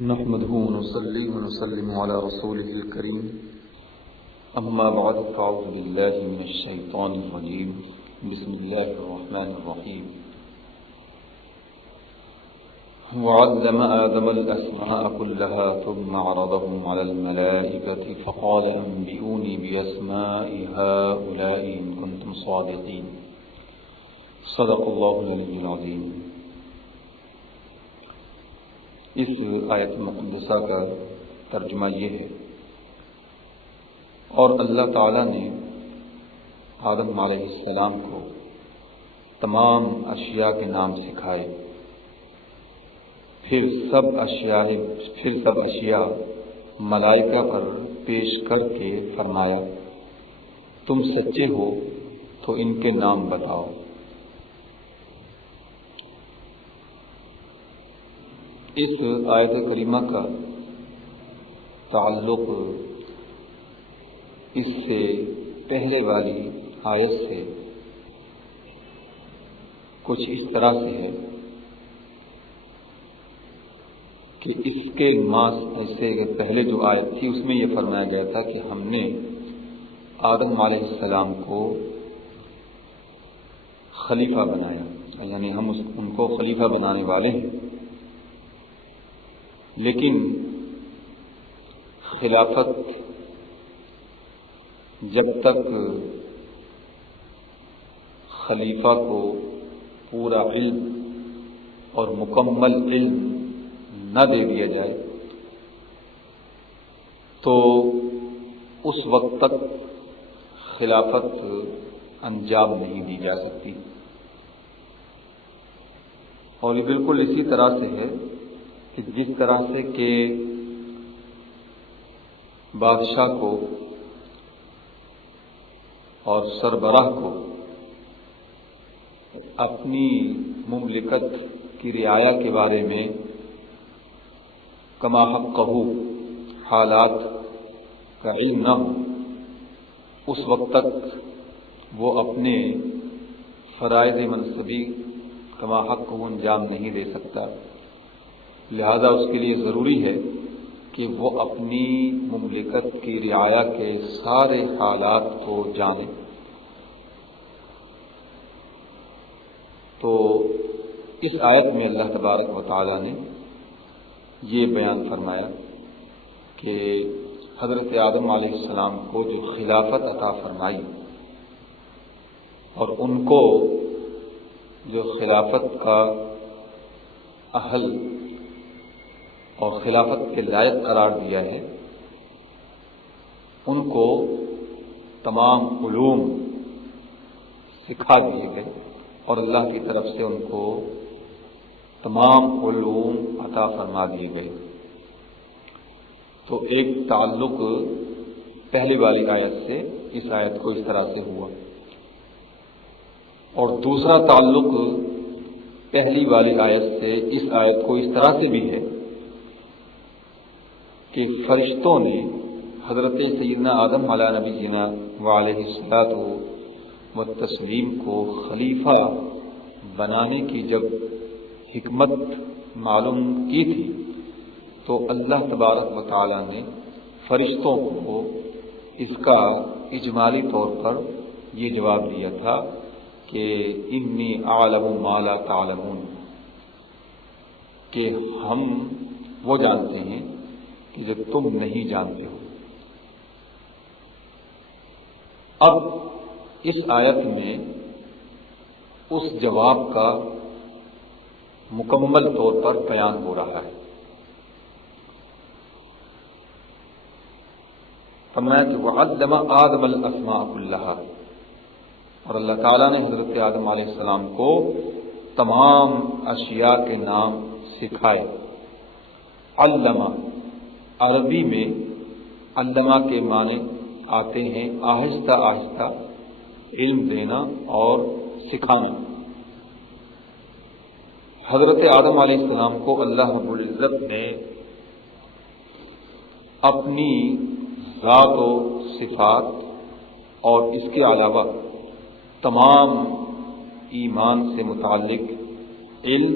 نحمده ونصلي ونسلم على رسوله الكريم أما بعد فأعوذ بالله من الشيطان الرجيم بسم الله الرحمن الرحيم وعلم آدم الأسماء كلها ثم عرضهم على الملائكة فقال أنبئوني بأسماء هؤلاء إن كنتم صادقين صدق الله العلي العظيم۔ اس آیت مقدسہ کا ترجمہ یہ ہے، اور اللہ تعالیٰ نے آدم علیہ السلام کو تمام اشیاء کے نام سکھائے، پھر سب اشیاء ملائکہ پر پیش کر کے فرمایا تم سچے ہو تو ان کے نام بتاؤ۔ اس آیت کریمہ کا تعلق اس سے پہلے والی آیت سے کچھ اس طرح سے ہے کہ اس کے سے پہلے جو آیت تھی اس میں یہ فرمایا گیا تھا کہ ہم نے آدم علیہ السلام کو خلیفہ بنایا، یعنی ہم ان کو خلیفہ بنانے والے ہیں، لیکن خلافت جب تک خلیفہ کو پورا علم اور مکمل علم نہ دے دیا جائے تو اس وقت تک خلافت انجام نہیں دی جا سکتی۔ اور یہ بالکل اسی طرح سے ہے کہ جس طرح سے کہ بادشاہ کو اور سربراہ کو اپنی مملکت کی رعایا کے بارے میں کما حقہ حالات کا علم نہ ہو، اس وقت تک وہ اپنے فرائض منصبی کما حق انجام نہیں دے سکتا۔ لہذا اس کے لیے ضروری ہے کہ وہ اپنی مملکت کی رعایا کے سارے حالات کو جانے۔ تو اس آیت میں اللہ تبارک و تعالی نے یہ بیان فرمایا کہ حضرت آدم علیہ السلام کو جو خلافت عطا فرمائی اور ان کو جو خلافت کا اہل اور خلافت کے لائق قرار دیا ہے، ان کو تمام علوم سکھا دیے گئے اور اللہ کی طرف سے ان کو تمام علوم عطا فرما دیے گئے۔ تو ایک تعلق پہلے والی آیت سے اس آیت کو اس طرح سے ہوا، اور دوسرا تعلق پہلی والی آیت سے اس آیت کو اس طرح سے بھی ہے کہ فرشتوں نے حضرت سیدنا آدم علیہ نبینا وعلیہ الصلاۃ والتسلیم کو خلیفہ بنانے کی جب حکمت معلوم کی تھی تو اللہ تبارک و تعالی نے فرشتوں کو اس کا اجمالی طور پر یہ جواب دیا تھا کہ انی اعلم ما لا تعلمون، کہ ہم وہ جانتے ہیں کہ جو تم نہیں جانتے ہو۔ اب اس آیت میں اس جواب کا مکمل طور پر بیان ہو رہا ہے۔ فرمایا کہ وعلم آدم الاسماء کلھا، اور اللہ تعالیٰ نے حضرت آدم علیہ السلام کو تمام اشیاء کے نام سکھائے۔ علمہ عربی میں علمہ کے معنی آتے ہیں آہستہ آہستہ علم دینا اور سکھانا۔ حضرت آدم علیہ السلام کو اللہ رب العزت نے اپنی ذات و صفات اور اس کے علاوہ تمام ایمان سے متعلق علم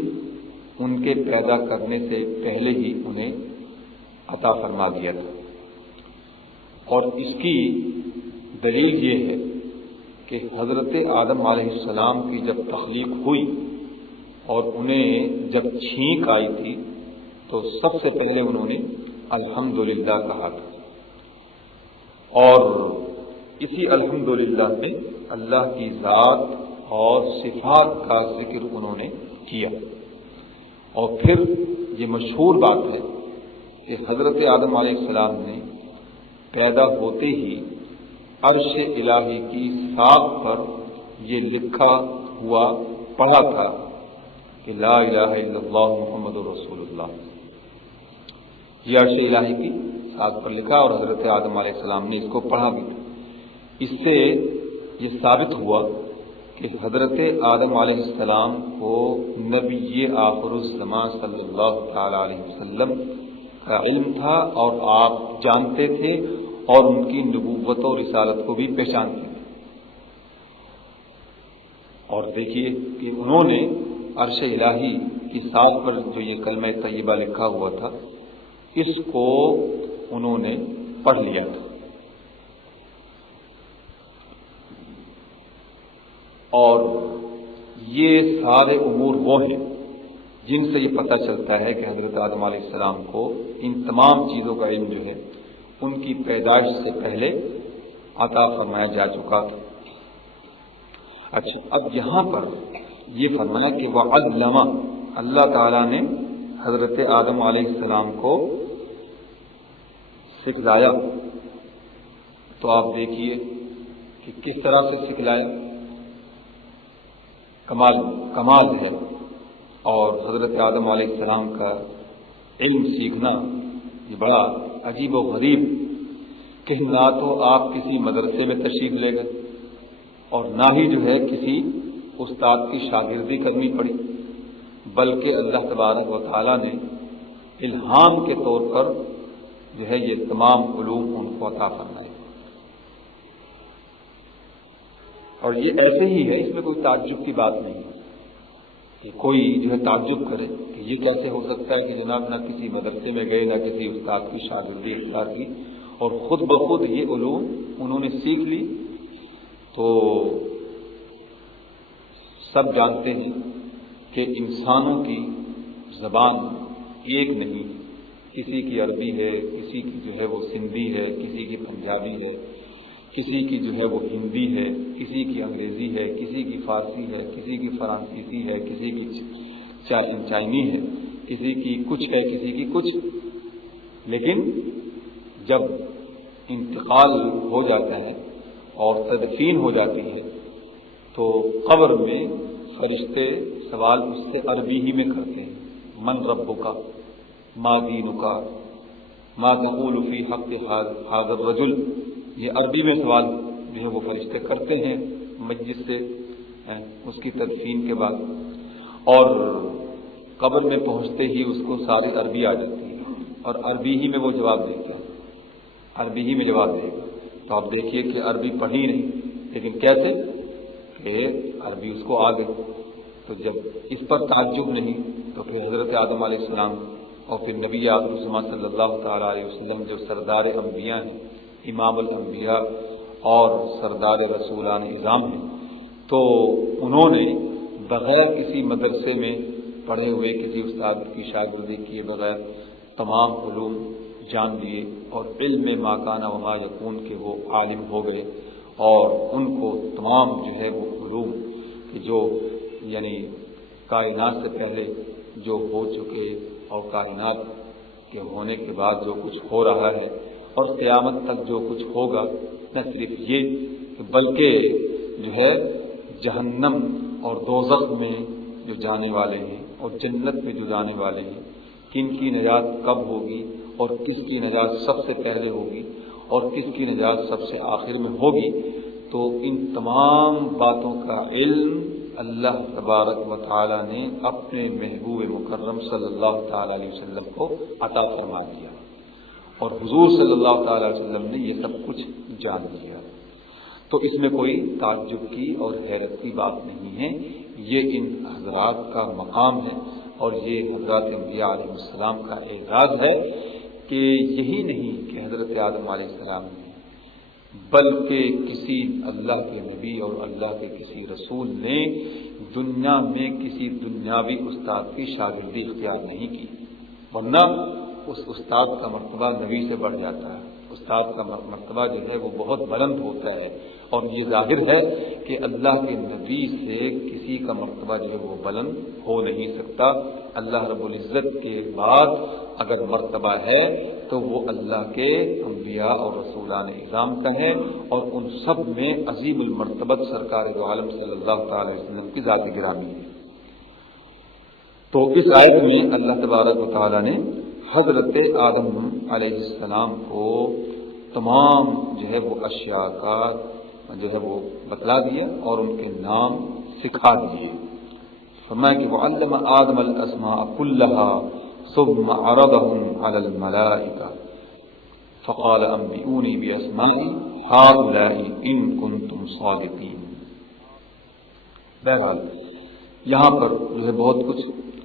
ان کے پیدا کرنے سے پہلے ہی انہیں عطا فرما دیا تھا. اور اس کی دلیل یہ ہے کہ حضرت آدم علیہ السلام کی جب تخلیق ہوئی اور انہیں جب چھینک آئی تھی تو سب سے پہلے انہوں نے الحمدللہ کہا تھا. اور اسی الحمدللہ میں اللہ کی ذات اور صفات کا ذکر انہوں نے کیا. اور پھر یہ مشہور بات ہے کہ حضرت آدم علیہ السلام نے پیدا ہوتے ہی عرش الہی کی ساق پر یہ لکھا ہوا پڑھا تھا کہ لا الہ الا اللہ محمد رسول اللہ. یہ عرش الہی کی ساق پر لکھا اور حضرت آدم علیہ السلام نے اس کو پڑھا بھی. اس سے یہ ثابت ہوا کہ حضرت آدم علیہ السلام کو نبی آخر الزمان صلی اللہ تعالی علیہ وسلم کا علم تھا اور آپ جانتے تھے اور ان کی نبوت اور رسالت کو بھی پہچانتے تھے. اور دیکھیے کہ انہوں نے عرش الہی کی ساق پر جو یہ کلمہ طیبہ لکھا ہوا تھا اس کو انہوں نے پڑھ لیا تھا. اور یہ سارے امور وہ ہیں جن سے یہ پتہ چلتا ہے کہ حضرت آدم علیہ السلام کو ان تمام چیزوں کا علم جو ہے ان کی پیدائش سے پہلے عطا فرمایا جا چکا تھا. اچھا، اب یہاں پر یہ فرمایا کہ وَعَلَّمَ، اللہ تعالیٰ نے حضرت آدم علیہ السلام کو سکھلایا. تو آپ دیکھیے کہ کس طرح سے سکھلایا. کمال ہے. اور حضرت آدم علیہ السلام کا علم سیکھنا یہ بڑا عجیب و غریب کہ نہ تو آپ کسی مدرسے میں تشریف لے گئے اور نہ ہی جو ہے کسی استاد کی شاگردی کرنی پڑی، بلکہ اللہ تبارک و تعالیٰ نے الہام کے طور پر جو ہے یہ تمام علوم ان کو عطا فرمائے. اور یہ ایسے ہی ہے، اس میں کوئی تعجب کی بات نہیں ہے کہ کوئی جو ہے تعجب کرے کہ یہ کیسے ہو سکتا ہے کہ جناب نہ کسی مدرسے میں گئے نہ کسی استاد کی شاگردی اختیار کی اور خود بخود یہ علوم انہوں نے سیکھ لی. تو سب جانتے ہیں کہ انسانوں کی زبان ایک نہیں، کسی کی عربی ہے، کسی کی جو ہے وہ سندھی ہے، کسی کی پنجابی ہے، کسی کی جو ہے وہ ہندی ہے، کسی کی انگریزی ہے، کسی کی فارسی ہے، کسی کی فرانسیسی ہے، کسی کی چائنی ہے، کسی کی کچھ ہے، کسی کی کچھ. لیکن جب انتقال ہو جاتا ہے اور تدفین ہو جاتی ہے تو قبر میں فرشتے سوال اس سے عربی ہی میں کرتے ہیں. من ربک، ما دینک، ما تقول فی حق هذا الرجل. یہ عربی میں سوال جو ہے وہ فرشتے کرتے ہیں مجلس سے اس کی تدفین کے بعد. اور قبر میں پہنچتے ہی اس کو ساری عربی آ جاتی ہے اور عربی ہی میں وہ جواب دے گا، عربی ہی میں جواب دے گا. تو آپ دیکھیے کہ عربی پڑھی نہیں لیکن کیسے کہ عربی اس کو آ گئی. تو جب اس پر تعجب نہیں تو پھر حضرت آدم علیہ السلام اور پھر نبی آخر الزمان صلی اللہ تعالیٰ علیہ وسلم جو سردار انبیاء ہیں، امام الانبیاء اور سردار رسولان اعظام ہیں، تو انہوں نے بغیر کسی مدرسے میں پڑھے ہوئے، کسی استاد کی شاگردی کیے بغیر تمام علوم جان لیے اور علم ما کان و ما یکون کے وہ عالم ہو گئے. اور ان کو تمام جو ہے وہ علوم کہ جو یعنی کائنات سے پہلے جو ہو چکے اور کائنات کے ہونے کے بعد جو کچھ ہو رہا ہے اور قیامت تک جو کچھ ہوگا، نہ صرف یہ کہ بلکہ جو ہے جہنم اور دوزخ میں جو جانے والے ہیں اور جنت میں جو جانے والے ہیں، کن کی نجات کب ہوگی اور کس کی نجات سب سے پہلے ہوگی اور کس کی نجات سب سے آخر میں ہوگی. تو ان تمام باتوں کا علم اللہ تبارک و تعالی نے اپنے محبوب مکرم صلی اللہ تعالی علیہ وسلم کو عطا فرما دیا اور حضور صلی اللہ تعالی علیہ وسلم نے یہ سب کچھ جان لیا. تو اس میں کوئی تعجب کی اور حیرت کی بات نہیں ہے. یہ ان حضرات کا مقام ہے اور یہ حضرات انبیاء علیہ السلام کا اعزاز ہے کہ یہی نہیں کہ حضرت آدم علیہ السلام نے، بلکہ کسی اللہ کے نبی اور اللہ کے کسی رسول نے دنیا میں کسی دنیاوی استاد کی شاگردی اختیار نہیں کی، ورنہ اس استاد کا مرتبہ نبی سے بڑھ جاتا ہے، استاد کا مرتبہ جو ہے وہ بہت بلند ہوتا ہے، اور یہ ظاہر ہے کہ اللہ کے نبی سے کسی کا مرتبہ جو ہے وہ بلند ہو نہیں سکتا۔ اللہ رب العزت کے بعد اگر مرتبہ ہے تو وہ اللہ کے انبیاء اور رسولان اعظام کا ہے، اور ان سب میں عظیم المرتبت سرکار دو عالم صلی اللہ تعالی علیہ وسلم کی ذات گرامی ہے۔ تو اس آیت میں اللہ تبارک و تعالی نے حضرت آدم علیہ السلام کو تمام جو ہے وہ اشیاء کا جو ہے وہ بتلا دیا اور ان کے نام سکھا دیے۔ فرمایا کہ وعلم آدم الاسماء كلها ثم عرضهم على الملائکہ فقال انبئونی باسماء هؤلاء ان کنتم صادقین۔ بہرحال یہاں پر جو ہے بہت کچھ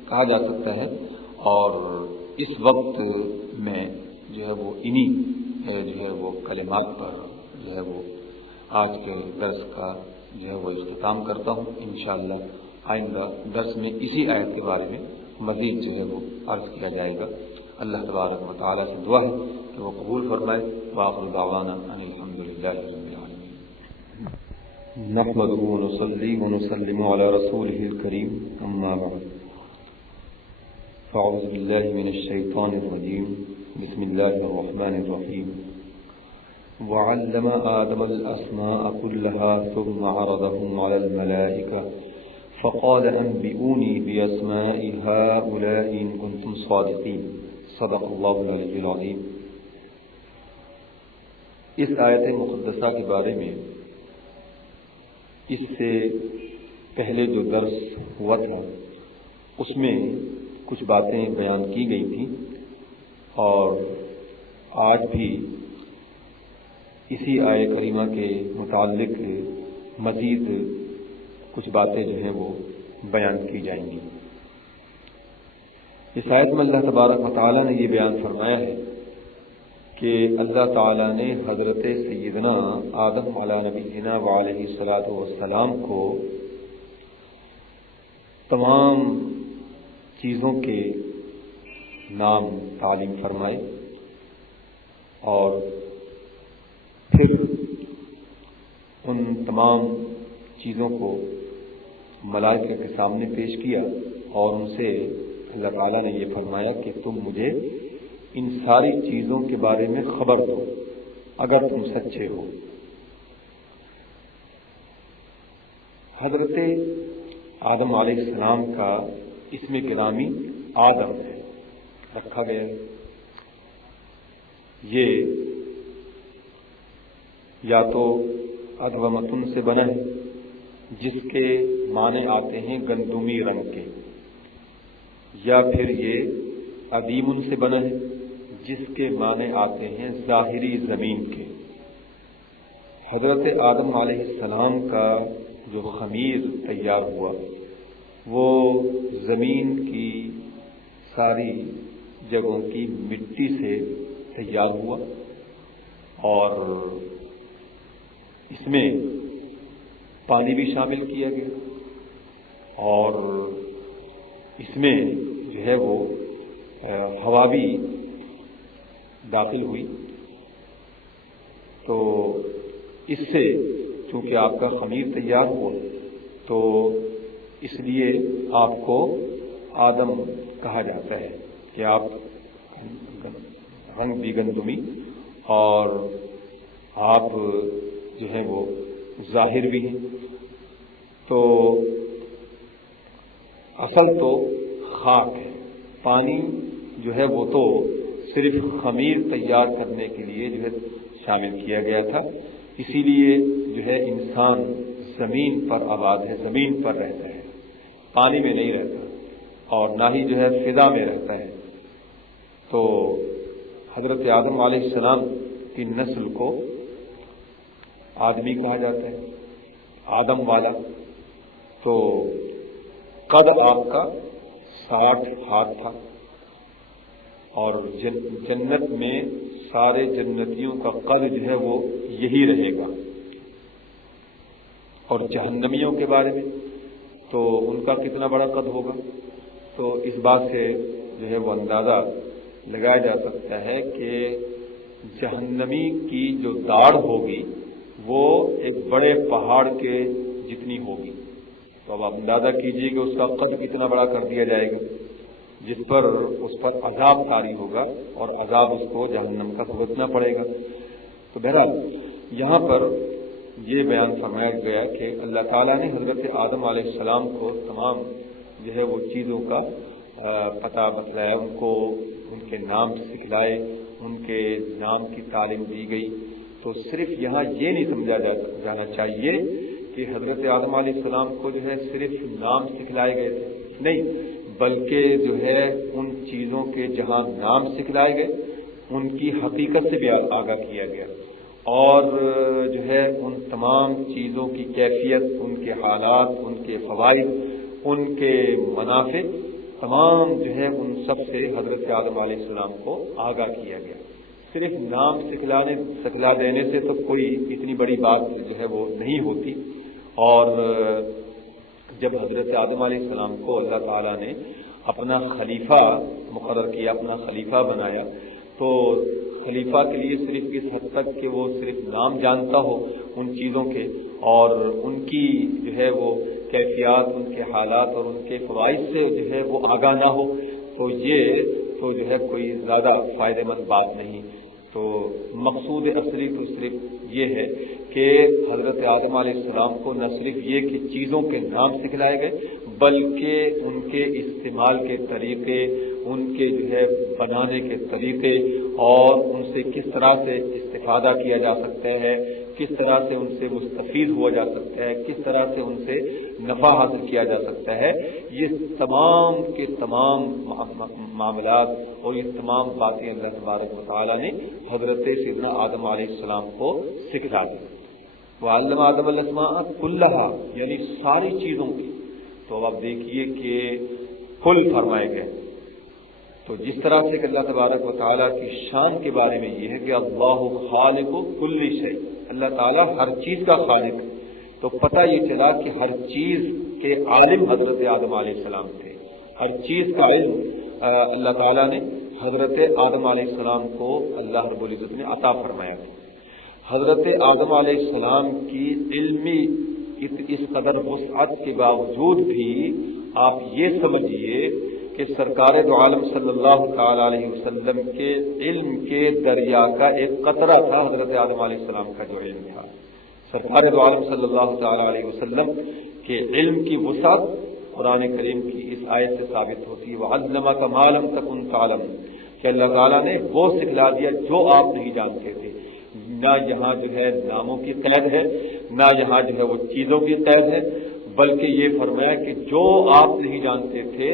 کہا جا سکتا ہے، اور اس وقت میں جو ہے وہ انہی جو ہے وہ کلمات پر جو ہے وہ آج کے درس کا جو ہے وہ اختتام کرتا ہوں۔ انشاءاللہ آئندہ درس میں اسی آیت کے بارے میں مزید جو ہے وہ عرض کیا جائے گا۔ اللہ تبارک و تعالیٰ سے دعا ہے کہ وہ قبول فرمائے۔ وآخر دعوانا ان الحمد للہ رب العالمین۔ نحمدہ ونصلی ونسلم علی رسولہ الکریم، اما بعد، فاعوذ باللہ من الشیطان الرجیم، بسم اللہ الرحمن الرحیم۔ وعلم آدم الأسماء كلها ثم عرضهم على الملائكة فقال انبئوني بأسماء هؤلاء إن كنتم صادقين۔ صدق اللہ العلی العظیم۔ اس آیت مقدسہ کے بارے میں اس سے پہلے جو درس ہوا تھا اس میں کچھ باتیں بیان کی گئی تھیں، اور آج بھی اسی آیت کریمہ کے متعلق مزید کچھ باتیں جو ہیں وہ بیان کی جائیں گی۔ اس آیت میں اللہ تبارک و تعالیٰ نے یہ بیان فرمایا ہے کہ اللہ تعالیٰ نے حضرت سیدنا آدم علیہ نبینا وعلیہ الصلاۃ والسلام کو تمام چیزوں کے نام تعلیم فرمائے، اور پھر ان تمام چیزوں کو ملائکہ کے سامنے پیش کیا، اور ان سے اللہ تعالیٰ نے یہ فرمایا کہ تم مجھے ان ساری چیزوں کے بارے میں خبر دو اگر تم سچے ہو۔ حضرت آدم علیہ السلام کا اسم گرامی آدم ہے، رکھا گیا ہے۔ یہ یا تو ادومتن سے بنا ہے جس کے معنی آتے ہیں گندمی رنگ کے، یا پھر یہ ادیمن سے بنا ہے جس کے معنی آتے ہیں ظاہری زمین کے۔ حضرت آدم علیہ السلام کا جو خمیر تیار ہوا وہ زمین کی ساری جگہوں کی مٹی سے تیار ہوا، اور اس میں پانی بھی شامل کیا گیا، اور اس میں جو ہے وہ ہوا بھی داخل ہوئی۔ تو اس سے چونکہ آپ کا خمیر تیار ہوا تو اس لیے آپ کو آدم کہا جاتا ہے کہ آپ رنگ بھی گندمی اور آپ جو ہے وہ ظاہر بھی ہیں۔ تو اصل تو خاک ہے، پانی جو ہے وہ تو صرف خمیر تیار کرنے کے لیے جو ہے شامل کیا گیا تھا، اسی لیے جو ہے انسان زمین پر آباد ہے، زمین پر رہتا ہے، پانی میں نہیں رہتا، اور نہ ہی جو ہے فضا میں رہتا ہے۔ تو حضرت آدم علیہ السلام کی نسل کو آدمی کہا جاتا ہے، آدم والا۔ تو قد آپ کا 60 ہاتھ تھا، اور جنت میں سارے جنتیوں کا قد جو ہے وہ یہی رہے گا. اور جہنمیوں کے بارے میں تو ان کا کتنا بڑا قد ہوگا، تو اس بات سے جو ہے وہ اندازہ لگایا جا سکتا ہے کہ جہنمی کی جو داڑھ ہوگی وہ ایک بڑے پہاڑ کے جتنی ہوگی. تو اب آپ اندازہ کیجیے کہ اس کا قد کتنا بڑا کر دیا جائے گا، جس پر اس پر عذاب طاری ہوگا اور عذاب اس کو جہنم کا بھگتنا پڑے گا. تو بہرحال یہاں پر یہ بیان فرمایا گیا کہ اللہ تعالیٰ نے حضرت آدم علیہ السلام کو تمام جو ہے وہ چیزوں کا پتہ بتلایا، ان کو ان کے نام سکھلائے، ان کے نام کی تعلیم دی گئی. تو صرف یہاں یہ نہیں سمجھا جانا چاہیے کہ حضرت آدم علیہ السلام کو جو ہے صرف نام سکھلائے گئے تھے، نہیں، بلکہ جو ہے ان چیزوں کے جہاں نام سکھلائے گئے ان کی حقیقت سے بھی آگاہ کیا گیا، اور جو ہے ان تمام چیزوں کی کیفیت، ان کے حالات، ان کے فوائد، ان کے منافع، تمام جو ہے ان سب سے حضرت آدم علیہ السلام کو آگاہ کیا گیا. صرف نام سکھلا دینے سے تو کوئی اتنی بڑی بات جو ہے وہ نہیں ہوتی. اور جب حضرت آدم علیہ السلام کو اللہ تعالیٰ نے اپنا خلیفہ مقرر کیا، اپنا خلیفہ بنایا، تو خلیفہ کے لیے صرف اس حد تک کہ وہ صرف نام جانتا ہو ان چیزوں کے اور ان کی جو ہے وہ کیفیات، ان کے حالات اور ان کے فوائد سے جو ہے وہ آگاہ نہ ہو، تو یہ تو جو ہے کوئی زیادہ فائدہ مند بات نہیں. تو مقصود اصلی تو صرف یہ ہے کہ حضرت آدم علیہ السلام کو نہ صرف یہ کہ چیزوں کے نام سکھلائے گئے، بلکہ ان کے استعمال کے طریقے، ان کے جو ہے بنانے کے طریقے، اور ان سے کس طرح سے استفادہ کیا جا سکتا ہے، کس طرح سے ان سے مستفید ہوا جا سکتا ہے، کس طرح سے ان سے نفع حاصل کیا جا سکتا ہے، یہ تمام کے تمام معاملات اور یہ تمام باتیں اللہ تبارک و تعالیٰ نے حضرت سیدنا آدم علیہ السلام کو سکھلا دی. وعلم آدم الاسماء کلھا، یعنی ساری چیزوں کی. تو اب آپ دیکھیے کہ کل فرمائے گئے، تو جس طرح سے کہ اللہ تبارک و تعالیٰ کی شان کے بارے میں یہ ہے کہ اللہ خالق کل شیء، اللہ تعالیٰ ہر چیز کا خالق. تو پتہ یہ چلا کہ ہر چیز کے عالم حضرت آدم علیہ السلام تھے، ہر چیز کا علم اللہ تعالیٰ نے حضرت آدم علیہ السلام کو اللہ رب العزت نے عطا فرمایا تھا. حضرت آدم علیہ السلام کی علمی اس قدر وسعت کے باوجود بھی آپ یہ سمجھیے کہ سرکار دو عالم صلی اللہ تعالی علیہ وسلم کے علم کے دریا کا ایک قطرہ تھا حضرت آدم علیہ السلام کا جو علم تھا. سرکار دو عالم صلی اللہ تعالی علیہ وسلم کے علم کی وسعت قرآن کریم کی اس آیت سے ثابت ہوتی ہے. وَعَلَّمَكَ مَا لَمْ تَكُنْ تَعْلَمْ، کہ اللہ تعالیٰ نے وہ سکھلا دیا جو آپ نہیں جانتے تھے. نہ یہاں جو ہے ناموں کی قید ہے، نہ یہاں جو ہے وہ چیزوں کی قید ہے، بلکہ یہ فرمایا کہ جو آپ نہیں جانتے تھے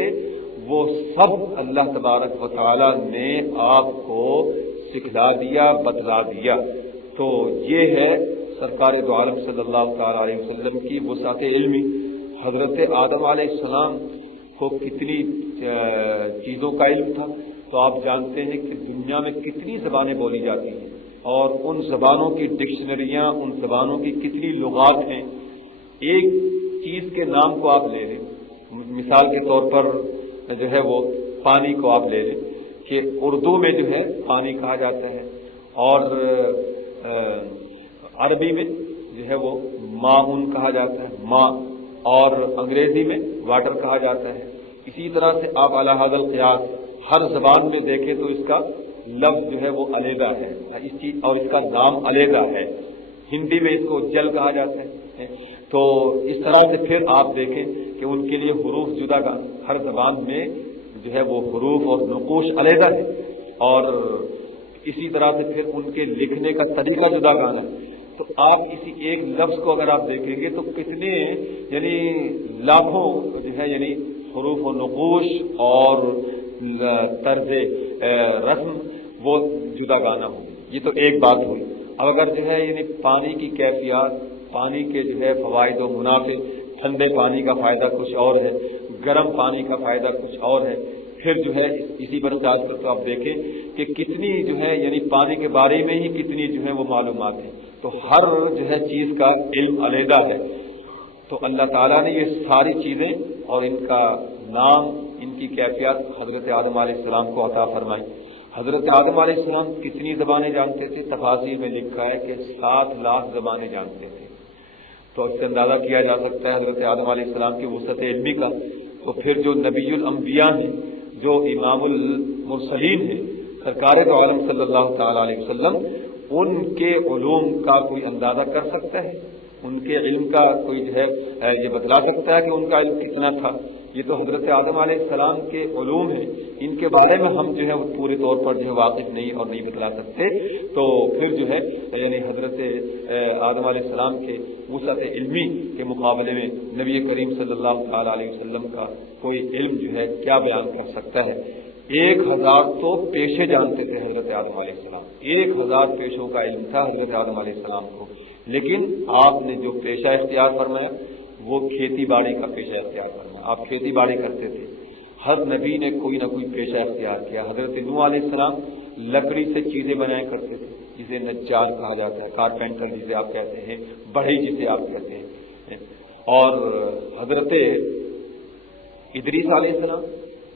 وہ سب اللہ تبارک و تعالیٰ نے آپ کو سکھلا دیا، بتلا دیا. تو یہ ہے سرکار دو عالم صلی اللہ تعالی علیہ وسلم کی وسعت علمی. حضرت آدم علیہ السلام کو کتنی چیزوں کا علم تھا. تو آپ جانتے ہیں کہ دنیا میں کتنی زبانیں بولی جاتی ہیں، اور ان زبانوں کی ڈکشنریاں، ان زبانوں کی کتنی لغات ہیں. ایک چیز کے نام کو آپ لے لیں، مثال کے طور پر جو ہے وہ پانی کو آپ لے لیں کہ اردو میں جو ہے پانی کہا جاتا ہے، اور عربی میں جو ہے وہ ماؤن کہا جاتا ہے، ماء، اور انگریزی میں واٹر کہا جاتا ہے. اسی طرح سے آپ علی ھذا القیاس ہر زبان میں دیکھیں تو اس کا لفظ جو ہے وہ علیحدہ ہے، اس چیز اور اس کا نام علیحدہ ہے. ہندی میں اس کو جل کہا جاتا ہے. تو اس طرح سے پھر آپ دیکھیں کہ ان کے لیے حروف جدا کا ہر زبان میں جو ہے وہ حروف اور نقوش علیحدہ ہے، اور اسی طرح سے پھر ان کے لکھنے کا طریقہ جدا گانا. تو آپ اسی ایک لفظ کو اگر آپ دیکھیں گے تو کتنے یعنی لاکھوں جو ہے یعنی حروف و نقوش اور طرز رسم وہ جدا گانا ہو. یہ تو ایک بات ہوئی. اب اگر جو ہے یعنی پانی کی کیفیات، پانی کے جو ہے فوائد و منافع، ٹھنڈے پانی کا فائدہ کچھ اور ہے، گرم پانی کا فائدہ کچھ اور ہے، پھر جو ہے اسی پر چارج کر تو آپ دیکھیں کہ کتنی جو ہے یعنی پانی کے بارے میں ہی کتنی جو ہے وہ معلومات ہیں، تو ہر جو ہے چیز کا علم علیحدہ ہے۔ تو اللہ تعالیٰ نے یہ ساری چیزیں اور ان کا نام، ان کی کیفیت حضرت آدم علیہ السلام کو عطا فرمائی۔ حضرت آدم علیہ السلام کتنی زبانیں جانتے تھے؟ تفاسیر میں لکھا ہے کہ 7 لاکھ زبانیں جانتے تھے۔ تو اس سے اندازہ کیا جا سکتا ہے حضرت آدم علیہ السلام کی وسعت علمی کا۔ تو پھر جو نبی الانبیاء ہیں، جو امام المرسلین ہیں، سرکار دو عالم صلی اللہ تعالی علیہ وسلم، ان کے علوم کا کوئی اندازہ کر سکتا ہے؟ ان کے علم کا کوئی جو ہے یہ بتلا سکتا ہے کہ ان کا علم کتنا تھا؟ یہ تو حضرت آدم علیہ السلام کے علوم ہیں، ان کے بارے میں ہم جو ہے وہ پورے طور پر جو ہے واقف نہیں اور نہیں بتلا سکتے۔ تو پھر جو ہے یعنی حضرت آدم علیہ السلام کے وسعت علمی کے مقابلے میں نبی کریم صلی اللہ تعالی علیہ وسلم کا کوئی علم جو ہے کیا بیان کر سکتا ہے؟ 1000 تو پیشے جانتے تھے حضرت آدم علیہ السلام، 1000 پیشوں کا علم تھا حضرت آدم علیہ السلام کو، لیکن آپ نے جو پیشہ اختیار فرمایا وہ کھیتی باڑی کا پیشہ اختیار فرمایا۔ آپ کھیتی باڑی کرتے تھے، ہر نبی نے کوئی نہ کوئی پیشہ اختیار کیا۔ حضرت نوح علیہ السلام لکڑی سے چیزیں بنایا کرتے تھے، جسے نجار کہا جاتا ہے، کارپینٹر جسے آپ کہتے ہیں، بڑھئی جسے آپ کہتے ہیں۔ اور حضرت ادریس علیہ السلام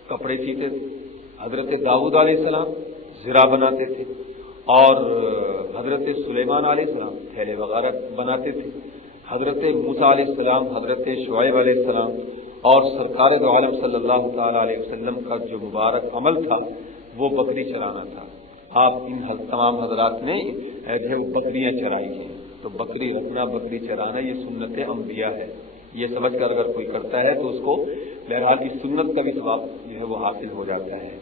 کپڑے سیتے تھے، حضرت داؤد علیہ السلام زرہ بناتے تھے، اور حضرت سلیمان علیہ السلام تھیلے وغیرہ بناتے تھے۔ حضرت موسیٰ علیہ السلام، حضرت شعیب علیہ السلام اور سرکار دو عالم صلی اللہ تعالی علیہ وسلم کا جو مبارک عمل تھا وہ بکری چرانا تھا۔ آپ ان تمام حضرات نے جو ہے وہ بکریاں چرائی ہیں، تو بکری رکھنا، بکری چرانا یہ سنت انبیاء ہے۔ یہ سمجھ کر اگر کوئی کرتا ہے تو اس کو بہرحال کی سنت کا بھی ثواب جو ہے وہ حاصل ہو جاتا ہے۔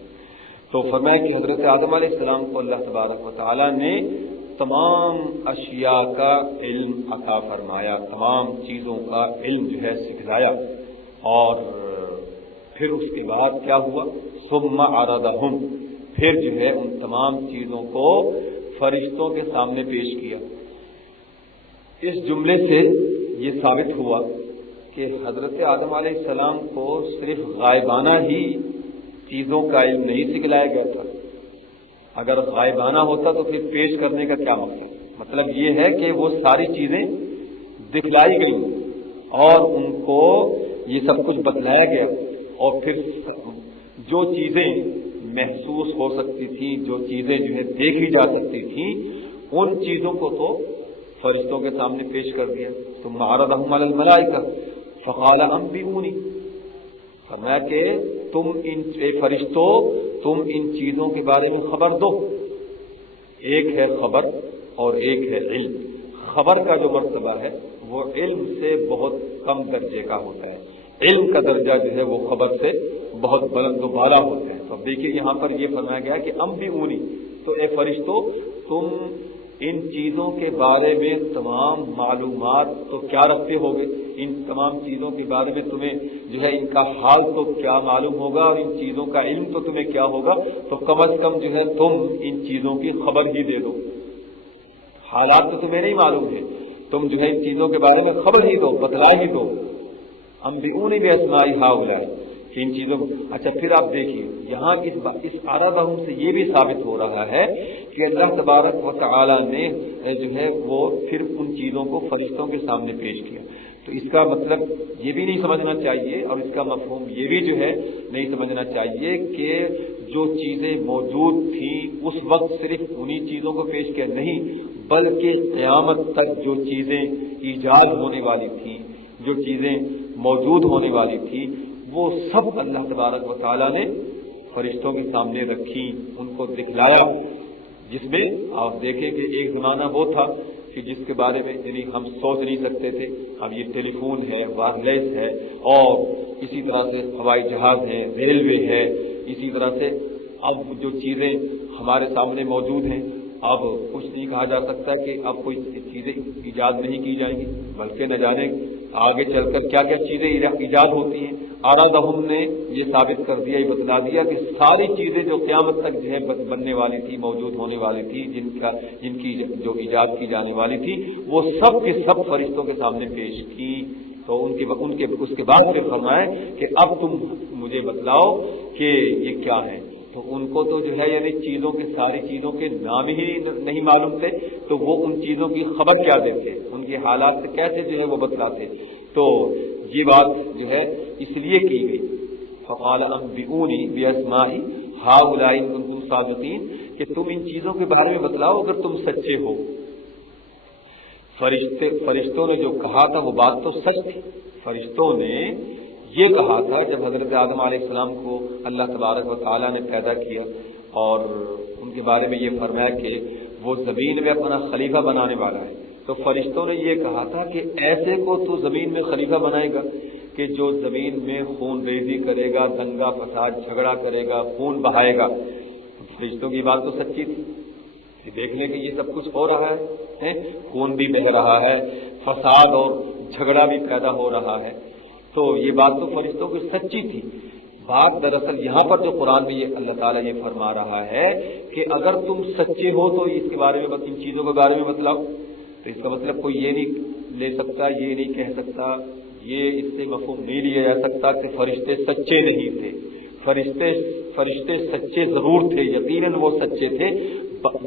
تو فرمایا کہ حضرت آدم علیہ السلام کو اللہ تبارک و تعالیٰ نے تمام اشیاء کا علم عطا فرمایا، تمام چیزوں کا علم جو ہے سکھلایا، اور پھر اس کے بعد کیا ہوا؟ ثم عرضہم، پھر جو ہے ان تمام چیزوں کو فرشتوں کے سامنے پیش کیا۔ اس جملے سے یہ ثابت ہوا کہ حضرت آدم علیہ السلام کو صرف غائبانہ ہی چیزوں کا علم نہیں سکھلایا گیا تھا۔ اگر غائبانہ ہوتا تو پھر پیش کرنے کا کیا مقصد؟ مطلب یہ ہے کہ وہ ساری چیزیں دکھلائی گئی اور ان کو یہ سب کچھ بتلایا گیا، اور پھر جو چیزیں محسوس ہو سکتی تھیں، جو چیزیں جو ہے دیکھی جا سکتی تھیں، ان چیزوں کو تو فرشتوں کے سامنے پیش کر دیا۔ ثم عرضہم علی الملائکہ فقال انبئونی، فرمایا کہ تم ان فرشتوں تم ان چیزوں کے بارے میں خبر دو۔ ایک ہے خبر اور ایک ہے علم۔ خبر کا جو مرتبہ ہے وہ علم سے بہت کم درجے کا ہوتا ہے، علم کا درجہ جو ہے وہ خبر سے بہت بلند و بالا ہوتا ہے۔ تو دیکھیے یہاں پر یہ فرمایا گیا کہ انبئونی، تو اے فرشتوں تم ان چیزوں کے بارے میں تمام معلومات تو کیا رکھتے ہوگے، ان تمام چیزوں کے بارے میں تمہیں جو ہے ان کا حال تو کیا معلوم ہوگا، اور ان چیزوں کا علم تو تمہیں کیا ہوگا، تو کم از کم جو ہے تم ان چیزوں کی خبر ہی دے دو۔ حالات تو تمہیں نہیں معلوم ہے، تم جو ہے ان چیزوں کے بارے میں خبر ہی دو، بتلا ہی دو۔ انبئونی باسماء ہؤلاء، کہ ان چیزوں کو۔ اچھا پھر آپ دیکھیے یہاں اس عرضہم سے یہ بھی ثابت ہو رہا ہے کہ اللہ تبارک و تعالی نے جو ہے وہ پھر ان چیزوں کو فرشتوں کے سامنے پیش کیا۔ تو اس کا مطلب یہ بھی نہیں سمجھنا چاہیے، اور اس کا مفہوم یہ بھی جو ہے نہیں سمجھنا چاہیے کہ جو چیزیں موجود تھیں اس وقت صرف انہی چیزوں کو پیش کیا، نہیں، بلکہ قیامت تک جو چیزیں ایجاد ہونے والی تھیں، جو چیزیں موجود ہونے والی تھی، وہ سب اللہ تبارک و تعالیٰ نے فرشتوں کے سامنے رکھی، ان کو دکھلایا، جس میں آپ دیکھیں کہ ایک زمانہ وہ تھا کہ جس کے بارے میں یعنی ہم سوچ نہیں سکتے تھے۔ اب یہ ٹیلی فون ہے، وائرلیس ہے، اور اسی طرح سے ہوائی جہاز ہے، ریلوے ہے، اسی طرح سے اب جو چیزیں ہمارے سامنے موجود ہیں، اب کچھ نہیں کہا جا سکتا کہ اب کوئی چیزیں ایجاد نہیں کی جائیں گی، بلکہ نہ جانے آگے چل کر کیا کیا چیزیں ایجاد ہوتی ہیں۔ عرضہم نے یہ ثابت کر دیا، یہ بتلا دیا کہ ساری چیزیں جو قیامت تک جو ہے بننے والی تھی، موجود ہونے والی تھی، جن کی جو ایجاد کی جانے والی تھی، وہ سب کے سب فرشتوں کے سامنے پیش کی۔ تو اس کے بعد پھر فرمائے کہ اب تم مجھے بتلاؤ کہ یہ کیا ہیں، تو ان کو تو جو ہے یعنی چیزوں کے ساری چیزوں کے نام ہی نہیں معلوم تھے، تو وہ ان چیزوں کی خبر کیا دیتے، ان کے حالات سے کیسے جو ہے وہ بتلاتے. تو یہ بات جو ہے اس لیے کی گئی. فقال انبئونی باسماء ہؤلاء ان کنتم صادقین، کہ تم ان چیزوں کے بارے میں بتلاؤ اگر تم سچے ہو. فرشتوں نے جو کہا تھا وہ بات تو سچ تھی. فرشتوں نے یہ کہا تھا جب حضرت آدم علیہ السلام کو اللہ تبارک و تعالیٰ نے پیدا کیا اور ان کے بارے میں یہ فرمایا کہ وہ زمین میں اپنا خلیفہ بنانے والا ہے، تو فرشتوں نے یہ کہا تھا کہ ایسے کو تو زمین میں خلیفہ بنائے گا کہ جو زمین میں خون ریزی کرے گا، دنگا فساد جھگڑا کرے گا، خون بہائے گا. فرشتوں کی بات تو سچی تھی. دیکھنے کہ یہ سب کچھ ہو رہا ہے، خون بھی بہہ رہا ہے، فساد اور جھگڑا بھی پیدا ہو رہا ہے، تو یہ بات تو فرشتوں کی سچی تھی. بات دراصل یہاں پر جو قرآن میں یہ اللہ تعالیٰ یہ فرما رہا ہے کہ اگر تم سچے ہو تو اس کے بارے میں ان چیزوں کے بارے میں بتلاؤ. تو اس کا مطلب کوئی یہ نہیں لے سکتا، یہ نہیں کہہ سکتا، یہ اس سے مفہوم نہیں لیا جا سکتا کہ فرشتے سچے نہیں تھے. فرشتے سچے ضرور تھے، یقیناً وہ سچے تھے.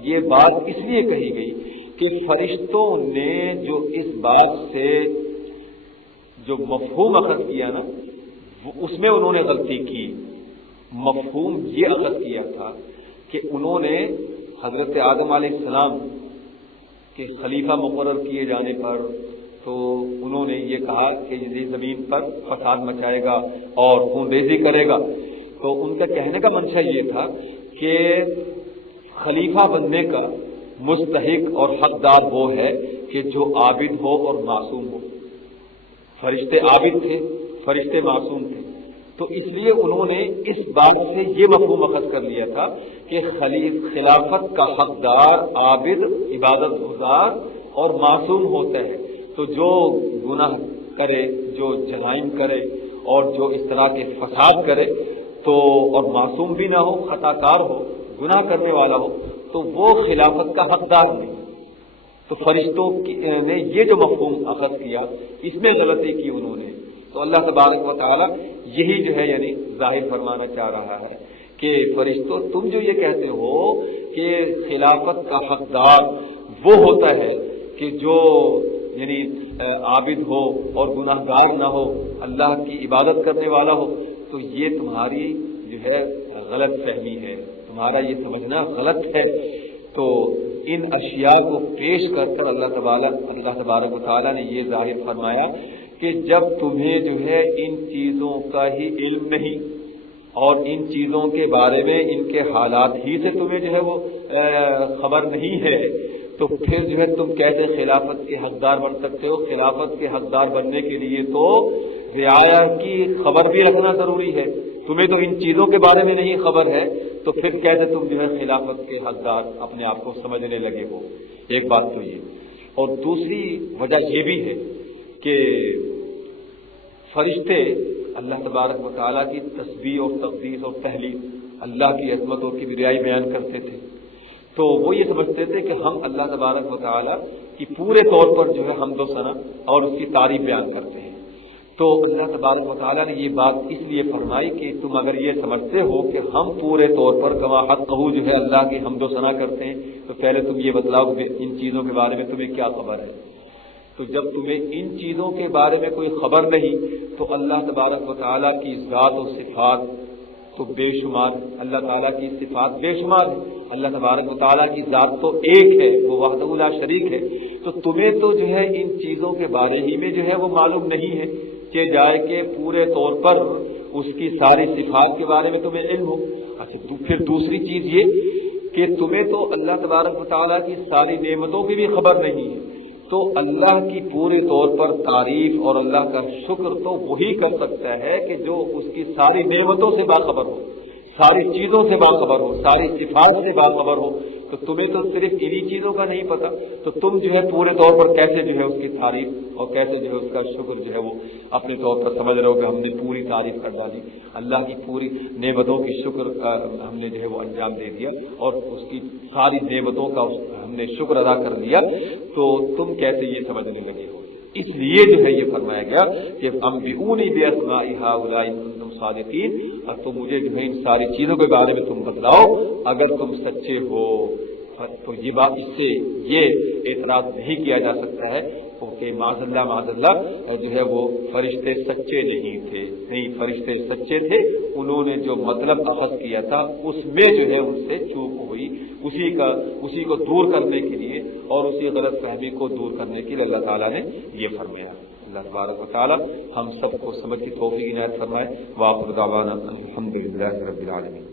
یہ بات اس لیے کہی گئی کہ فرشتوں نے جو اس بات سے جو مفہوم اخذ کیا نا، اس میں انہوں نے غلطی کی. مفہوم یہ اخذ کیا تھا کہ انہوں نے حضرت آدم علیہ السلام کے خلیفہ مقرر کیے جانے پر تو انہوں نے یہ کہا کہ یہ زمین پر فساد مچائے گا اور خون ریزی کرے گا. تو ان کا کہنے کا منشا یہ تھا کہ خلیفہ بننے کا مستحق اور حقدار وہ ہے کہ جو عابد ہو اور معصوم ہو. فرشتے عابد تھے، فرشتے معصوم تھے، تو اس لیے انہوں نے اس بات سے یہ مفہوم اخذ کر لیا تھا کہ خلافت کا حقدار عابد، عبادت گزار اور معصوم ہوتا ہے. تو جو گناہ کرے، جو جرائم کرے اور جو اس طرح کے فساد کرے تو اور معصوم بھی نہ ہو، خطا کار ہو، گناہ کرنے والا ہو، تو وہ خلافت کا حقدار نہیں. تو فرشتوں نے یہ جو مفہوم اخذ کیا اس میں غلطی کی انہوں نے. تو اللہ تبارک و تعالی یہی جو ہے یعنی ظاہر فرمانا چاہ رہا ہے کہ فرشتوں تم جو یہ کہتے ہو کہ خلافت کا حقدار وہ ہوتا ہے کہ جو یعنی عابد ہو اور گناہ گار نہ ہو، اللہ کی عبادت کرنے والا ہو، تو یہ تمہاری جو ہے غلط فہمی ہے، تمہارا یہ سمجھنا غلط ہے. تو ان اشیاء کو پیش کر کر اللہ تبارک و تعالیٰ نے یہ ظاہر فرمایا کہ جب تمہیں جو ہے ان چیزوں کا ہی علم نہیں اور ان چیزوں کے بارے میں ان کے حالات ہی سے تمہیں جو ہے وہ خبر نہیں ہے، تو پھر جو ہے تم کیسے خلافت کے حقدار بن سکتے ہو؟ خلافت کے حقدار بننے کے لیے تو رعایا کی خبر بھی رکھنا ضروری ہے. تمہیں تو ان چیزوں کے بارے میں نہیں خبر ہے، تو پھر کیسے تم جو ہے خلافت کے حقدار اپنے آپ کو سمجھنے لگے ہو؟ ایک بات تو یہ. اور دوسری وجہ یہ بھی ہے کہ فرشتے اللہ تبارک و تعالیٰ کی تسبیح اور تقدیس اور تحلیل، اللہ کی عظمت اور کبریائی بیان کرتے تھے. تو وہ یہ سمجھتے تھے کہ ہم اللہ تبارک و تعالیٰ کی پورے طور پر جو ہے حمد و ثنا اور اس کی تعریف بیان کرتے ہیں. تو اللہ تبارک و تعالیٰ نے یہ بات اس لیے فرمائی کہ تم اگر یہ سمجھتے ہو کہ ہم پورے طور پر کما حق کہو جو ہے اللہ کی حمد و ثنا کرتے ہیں، تو پہلے تم یہ بتلاؤ کہ ان چیزوں کے بارے میں تمہیں کیا خبر ہے. تو جب تمہیں ان چیزوں کے بارے میں کوئی خبر نہیں تو اللہ تبارک و تعالیٰ کی ذات و صفات تو بے شمار، اللہ تعالیٰ کی صفات بے شمار ہے. اللہ تبارک و تعالیٰ کی ذات تو ایک ہے، وہ وحدہ لا شریک ہے. تو تمہیں تو جو ہے ان چیزوں کے بارے ہی میں جو ہے وہ معلوم نہیں ہے کہ جائے کہ پورے طور پر اس کی ساری صفات کے بارے میں تمہیں علم ہو. اچھا، پھر دوسری چیز یہ کہ تمہیں تو اللہ تبارک و تعالیٰ کی ساری نعمتوں کی بھی خبر نہیں ہے. تو اللہ کی پورے طور پر تعریف اور اللہ کا شکر تو وہی کر سکتا ہے کہ جو اس کی ساری نعمتوں سے باخبر ہو، ساری چیزوں سے باخبر ہو، ساری صفات سے باخبر ہو. تو تمہیں تو صرف انہی چیزوں کا نہیں پتا، تو تم جو ہے پورے طور پر کیسے جو ہے اس کی تعریف اور کیسے جو ہے اس کا شکر جو ہے وہ اپنے طور پر سمجھ رہے ہو کہ ہم نے پوری تعریف کر ڈالی، اللہ کی پوری نعمتوں کی شکر ہم نے جو ہے وہ انجام دے دیا اور اس کی ساری نعمتوں کا ہم نے شکر ادا کر لیا، تو تم کیسے یہ سمجھنے لگے ہو؟ اس لیے جو ہے یہ فرمایا گیا کہ انبئونی باسماء ہؤلاء ان کنتم صادقین، اور تم مجھے جو ہے ان ساری چیزوں کے بارے میں تم بتلاؤ اگر تم سچے ہو۔ تو یہ بات، اس سے یہ اعتراض نہیں کیا جا سکتا ہے کہ معاذ اللہ جو ہے وہ فرشتے سچے نہیں تھے، نہیں، فرشتے سچے تھے، انہوں نے جو مطلب اخذ کیا تھا اس میں جو ہے ان سے چوک ہوئی، اسی کو دور کرنے کے لیے اور اسی غلط فہمی کو دور کرنے کے لیے اللہ تعالیٰ نے یہ فرمایا۔ اللہ تبارک و تعالیٰ ہم سب کو سمجھ کی توفیق عنایت فرمائے۔ وآخر دعوانا الحمدللہ رب العالمین۔